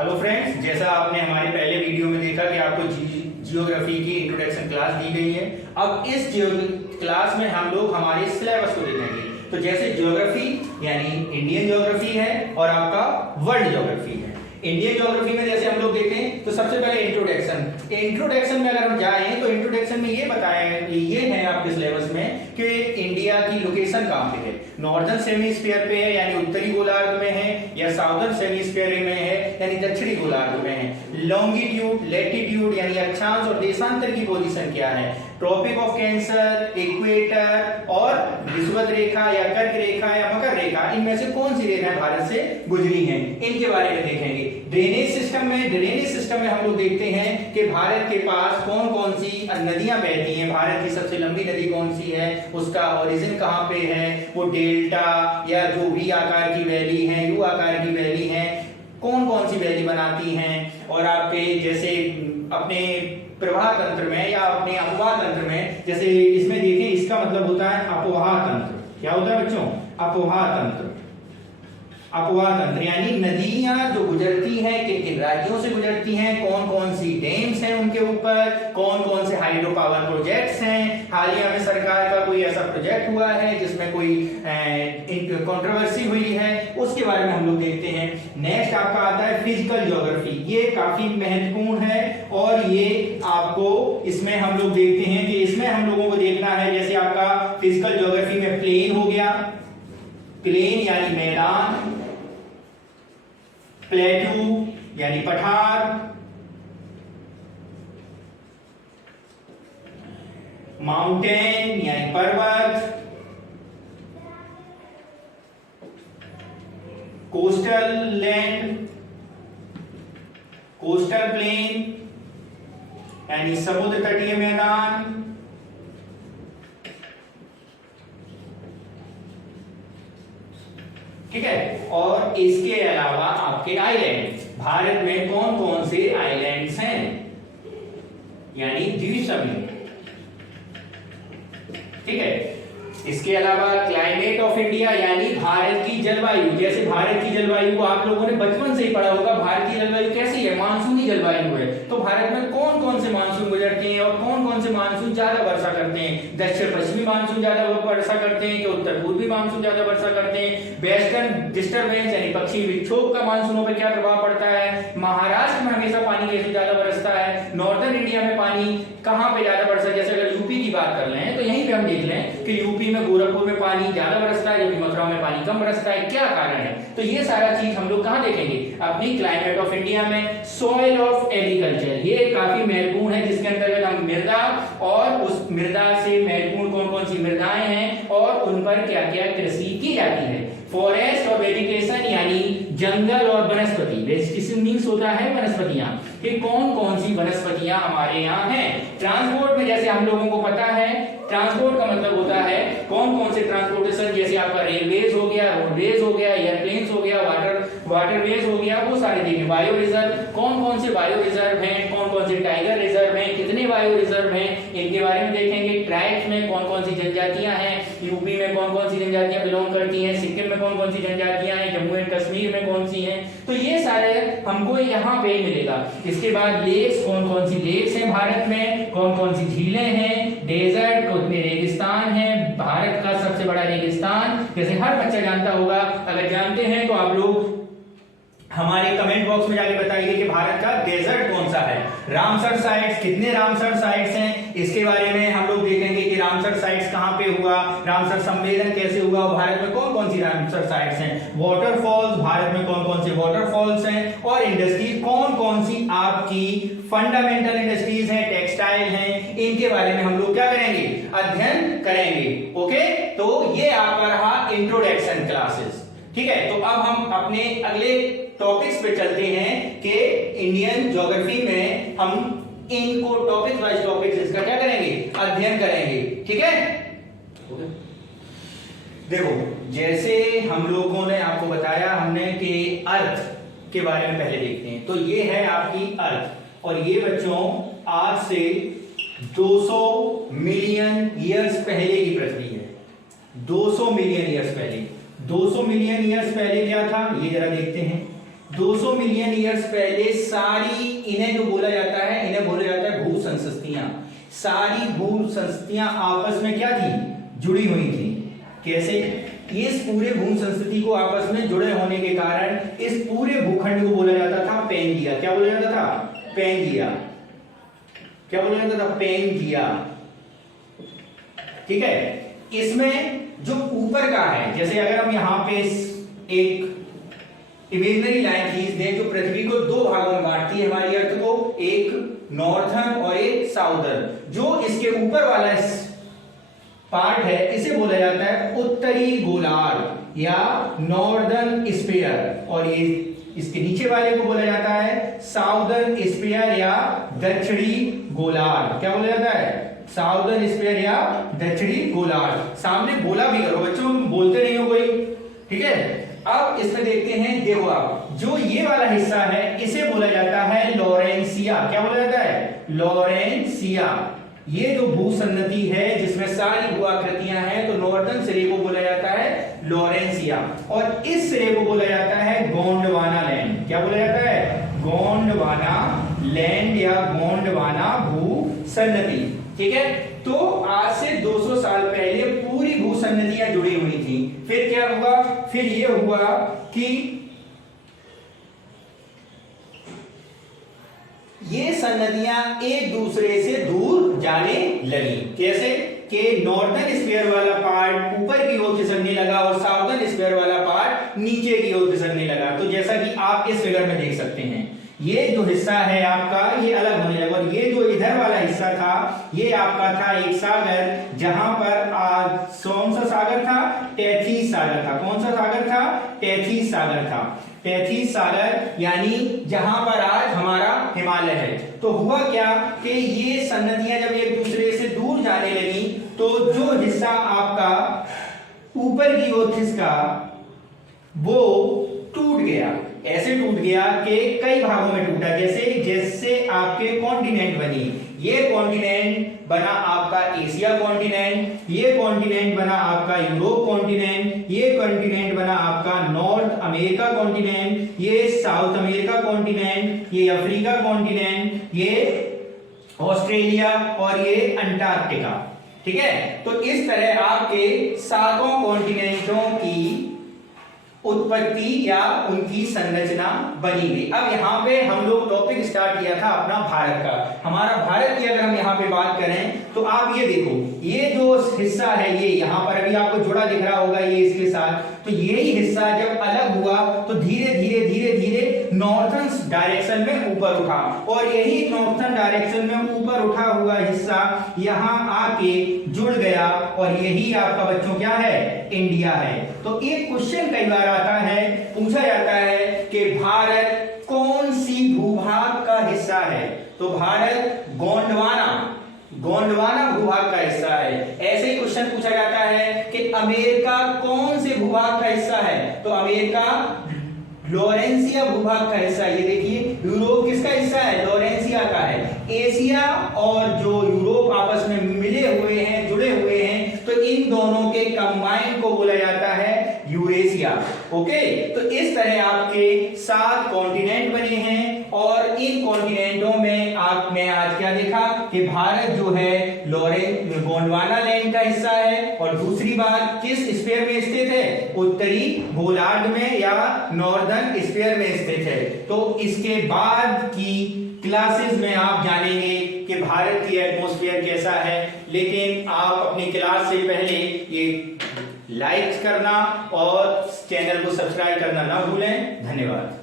Hello friends, जैसा आपने हमारे पहले वीडियो में देखा कि आपको जियोग्राफी की इंट्रोडक्शन क्लास दी गई है। अब इस क्लास में हम लोग हमारे सिलेबस को देखेंगे। तो जैसे ज्योग्राफी यानी इंडियन ज्योग्राफी है और आपका वर्ल्ड ज्योग्राफी है। इंडियन ज्योग्राफी में जैसे हम लोग देखें तो सबसे पहले इंट्रोडक्शन में अगर हम जाएं तो इंट्रोडक्शन में ये बताया ये है आपके सिलेबस में कि इंडिया की लोकेशन कहाँ पे है। नॉर्दर्न सेमीस्फीयर पे है यानी उत्तरी गोलार्ध में है, या साउदर्न सेमीस्फीयर में है यानी दक्षिणी गोलार्ध में है। लॉन्गिट्यूड, लैटिट्यूड यानी अक्षांश और देशांतर की पोजीशन क्या है। ट्रॉपिक ऑफ कैंसर, इक्वेटर और विषुवत रेखा या कर्क रेखा या मकर रेखा, इनमें से कौन सी रेखाएं भारत से गुजरी हैं, इनके बारे में देखेंगे। ड्रेनेज सिस्टम में हम लोग देखते हैं कि भारत के पास कौन कौन सी नदियां बहती हैं। भारत की सबसे लंबी नदी कौन सी है, उसका ओरिजिन कहां पे है, वो डेल्टा या जो भी आकार की वैली है, यू आकार की वैली है, कौन कौन सी वैली बनाती हैं। और आपके जैसे अपने प्रवाह तंत्र में या अपने अपवाह तंत्र में, जैसे इसमें देखें, इसका मतलब होता है अपवाह तंत्र। क्या होता है बच्चों? अपवाह तंत्र यानी नदियां जो गुजरती हैं किन किन राज्यों से गुजरती हैं, कौन कौन सी डैम्स हैं उनके ऊपर, कौन कौन से हाइड्रो पावर प्रोजेक्ट्स हैं। हालिया में सरकार का कोई ऐसा प्रोजेक्ट हुआ है जिसमें कोई कंट्रोवर्सी हुई है, उसके बारे में हम लोग देखते हैं। नेक्स्ट आपका आता है फिजिकल ज्योग्राफी। ये काफी महत्वपूर्ण है और ये आपको इसमें हम लोग देखते हैं कि इसमें हम लोगों को देखना है, जैसे आपका फिजिकल ज्योग्राफी में प्लेन हो गया, प्लेन यानी मैदान, प्लेटू यानी पठार, माउंटेन यानी पर्वत, कोस्टल लैंड, कोस्टल प्लेन यानी समुद्र तटीय मैदान, ठीक है। और इसके अलावा आपके आइलैंड, भारत में कौन कौन से आइलैंड्स हैं यानी द्वीप समूह, ठीक है। इसके अलावा क्लाइमेट ऑफ इंडिया यानी भारत की जलवायु। जैसे भारत की जलवायु को आप लोगों ने बचपन से ही पढ़ा होगा, भारत की जलवायु कैसी है, मानसूनी जलवायु है। तो भारत में कौन कौन से मानसून गुजरते हैं और कौन कौन से मानसून ज्यादा वर्षा करते हैं। दक्षिण पश्चिमी मानसून ज्यादा वर्षा करते हैं कि उत्तर पूर्वी मानसून ज्यादा वर्षा करते हैं। वेस्टर्न डिस्टर्बेंस यानी पश्चिमी विक्षोभ का मानसूनों पर क्या प्रभाव पड़ता है। महाराष्ट्र में हमेशा पानी कैसे ज्यादा बरसता है। नॉर्दर्न इंडिया में पानी कहां पे ज्यादा बरसता है। जैसे अगर यूपी की बात कर लें तो यहीं पे हम देख लें कि यूपी में गोरखपुर में पानी ज्यादा बरसता है जबकि मथुरा में पानी कम बरसता है। क्या कारण है? तो ये सारा चीज हम लोग कहां देखेंगे, अपनी क्लाइमेट ऑफ इंडिया में। सॉइल ऑफ एग्रीकल्चर, ये काफी महत्वपूर्ण है, जिसके अंतर्गत हम मृदा और उस मृदा से महत्वपूर्ण कौन कौन सी मृदाएं हैं और उन पर क्या क्या कृषि की जाती है। फॉरेस्ट और वेजिटेशन यानी जंगल और वनस्पति। वेजिटेशन मींस होता है वनस्पतियां, कि कौन कौन सी वनस्पतियां हमारे यहाँ हैं। ट्रांसपोर्ट में जैसे हम लोगों को पता है, ट्रांसपोर्ट का मतलब होता है कौन कौन से ट्रांसपोर्टेशन, जैसे आपका रेलवेज हो गया, रोडवेज हो गया, एयरप्लेन्स हो गया, वाटरवेज हो गया, वो सारे देखें। बायो रिजर्व, कौन कौन से बायो रिजर्व हैं, कौन कौन से टाइगर रिजर्व हैं, कितने बायो रिजर्व हैं, इनके बारे में देखेंगे। ट्राइब्स में कौन कौन सी जनजातियां हैं, यूपी में कौन कौन सी जनजातियां बिलोंग करती हैं, सिक्किम में कौन कौन सी जनजातियां हैं, जम्मू एंड कश्मीर में कौन सी हैं। तो ये सारे हमको यहाँ पे मिलेगा। इसके बाद लेक्स, कौन कौन सी लेक्स हैं भारत में, कौन कौन सी झीलें हैं, डेजर्ट, रेगिस्तान है, भारत का सबसे बड़ा रेगिस्तान, जैसे हर बच्चा जानता होगा। अगर जानते हैं तो आप लोग हमारे कमेंट बॉक्स में जाके बताइए कि भारत का डेजर्ट कौन सा है। रामसर साइट्स, कितने रामसर साइट्स हैं, इसके बारे में हम लोग देखेंगे कि रामसर साइट्स कहां पे हुआ, रामसर सम्मेलन कैसे हुआ, भारत में कौन कौन सी रामसर साइट्स हैं। वाटरफॉल्स, भारत में कौन कौन से वाटरफॉल्स हैं। और इंडस्ट्रीज, कौन कौन सी आपकी फंडामेंटल इंडस्ट्रीज हैं, टेक्सटाइल हैं, इनके बारे में हम लोग क्या करेंगे, अध्ययन करेंगे। ओके, तो ये आपका रहा इंट्रोडक्शन क्लासेस, ठीक है। तो अब हम अपने अगले टॉपिक्स पे चलते हैं कि इंडियन ज्योग्राफी में हम इनको टॉपिक वाइज टॉपिक्स इसका क्या करेंगे, अध्ययन करेंगे, ठीक है। देखो, जैसे हम लोगों ने आपको बताया हमने कि अर्थ के बारे में पहले देखते हैं। तो ये है आपकी अर्थ, और ये बच्चों आज से 200 मिलियन ईयर्स पहले की पृथ्वी है। 200 मिलियन ईयर्स पहले। 200 मिलियन ईयर्स पहले क्या था, ये जरा देखते हैं। 200 मिलियन ईयर्स पहले सारी, इन्हें जो बोला जाता है, इन्हें बोला जाता है भू संस्कृतियां। सारी भू संस्कृतियां आपस में क्या थी, जुड़ी हुई थी। कैसे? इस पूरे भू संस्कृति को आपस में जुड़े होने के कारण इस पूरे भूखंड को बोला जाता था पेंजिया। क्या बोला जाता था? पेंजिया। क्या बोला जाता था? पेंजिया। ठीक है। इसमें जो ऊपर का है, जैसे अगर हम यहां पे एक इमेजिनरी लाइन खींच दें जो पृथ्वी को दो भागों में बांटती है हमारी अर्थ को, एक नॉर्थर्न और एक साउदर्न। जो इसके ऊपर वाला पार्ट है इसे बोला जाता है उत्तरी गोलार्ध या नॉर्दर्न स्फीयर, और ये इसके नीचे वाले को बोला जाता है साउदर्न स्फीयर या दक्षिणी गोलार्ध। क्या बोला जाता है? साउदर्न स्फीयर या दक्षिणी गोलार्ध। सामने बोला भी करो बच्चों, बोलते नहीं हो कोई। ठीक है। अब इसमें देखते हैं, देखो आप, जो ये वाला हिस्सा है इसे बोला जाता है लॉरेंसिया। क्या बोला जाता है? लॉरेंसिया। ये जो भूसन्नति है जिसमें सारी भूआकृतियां हैं, तो नॉर्दर्न सिरे को बोला जाता है लॉरेंसिया, और इस सिरे को बोला जाता है गोंडवाना लैंड। क्या बोला जाता है? गोंडवाना लैंड या गोंडवाना भूसन्नति। ठीक है। तो आज से 200 साल पहले पूरी भूसन्नतियां जुड़ी हुई थी। फिर क्या हुआ? फिर ये हुआ कि ये सन्नतियां एक दूसरे से दूर जाने लगी। कैसे? कि नॉर्दर्न स्फीयर वाला पार्ट ऊपर की ओर खिसकने लगा और साउदर्न स्फीयर वाला पार्ट नीचे की ओर खिसकने लगा। तो जैसा कि आप इस फिगर में देख सकते हैं, ये जो हिस्सा है आपका ये अलग होने लगा, और ये जो इधर वाला हिस्सा था ये आपका था एक सागर, जहां पर कौन सा सागर था? टेथीस सागर था। कौन सा सागर था? टेथीस सागर था। टेथीस सागर यानी जहां पर आज हमारा हिमालय है। तो हुआ क्या कि ये सन्नतियां जब एक दूसरे से दूर जाने लगी तो जो हिस्सा आपका ऊपर की ओर खिसका वो टूट गया। ऐसे टूट गया कि कई भागों में टूटा। जैसे आपके कॉन्टिनेंट बनी। ये कॉन्टिनेंट बना आपका एशिया कॉन्टिनेंट, ये कॉन्टिनेंट बना आपका यूरोप कॉन्टिनेंट, ये कॉन्टिनेंट बना आपका नॉर्थ अमेरिका कॉन्टिनेंट, ये साउथ अमेरिका कॉन्टिनेंट, ये अफ्रीका कॉन्टिनेंट, ये ऑस्ट्रेलिया और ये अंटार्कटिका। ठीक है। तो इस तरह आपके सातों कॉन्टिनेंटों की उत्पत्ति या उनकी संरचना बनी गई। अब यहाँ पे हम लोग टॉपिक स्टार्ट किया था अपना भारत का। हमारा भारत की अगर हम यहाँ पे बात करें तो आप ये देखो, ये जो हिस्सा है ये यहाँ पर अभी आपको जुड़ा दिख रहा होगा ये इसके साथ। तो यही हिस्सा जब अलग हुआ तो धीरे धीरे धीरे धीरे नॉर्थर्न डायरेक्शन में ऊपर उठा, और यही नॉर्थर्न डायरेक्शन में ऊपर उठा हुआ हिस्सा यहाँ आके जुड़ गया, और यही आपका बच्चों क्या है? इंडिया है। तो एक क्वेश्चन कई बार आता है, पूछा जाता है कि भारत कौन सी भूभाग का हिस्सा है? तो भारत गोंडवाना भूभाग का हिस्सा है। ऐसे ही क्वेश्चन पूछा जाता है कि अमेरिका कौन से भूभाग का हिस्सा है? तो अमेरिका लॉरेंसिया भूभाग का हिस्सा। ये देखिए, यूरोप किसका हिस्सा है? लॉरेंसिया का है। एशिया और जो यूरोप आपस में मिले हुए हैं, जुड़े हुए हैं, तो इन दोनों के कंबाइन को बोला जाता है यूरेशिया। ओके। तो इस तरह आपके 7 कॉन्टिनेंट बने हैं, और इन कॉन्टिनेंटों में आपने आज क्या देखा कि भारत जो है गोंडवाना लैंड का हिस्सा है, और दूसरी बात किस स्फीयर में स्थित है? उत्तरी गोलार्ध में या नॉर्दर्न स्फीयर में स्थित है। तो इसके बाद की क्लासेस में आप जानेंगे कि भारत की एटमॉस्फेयर कैसा है। लेकिन आप अपनी क्लास से पहले ये लाइक करना और चैनल को सब्सक्राइब करना ना भूलें। धन्यवाद।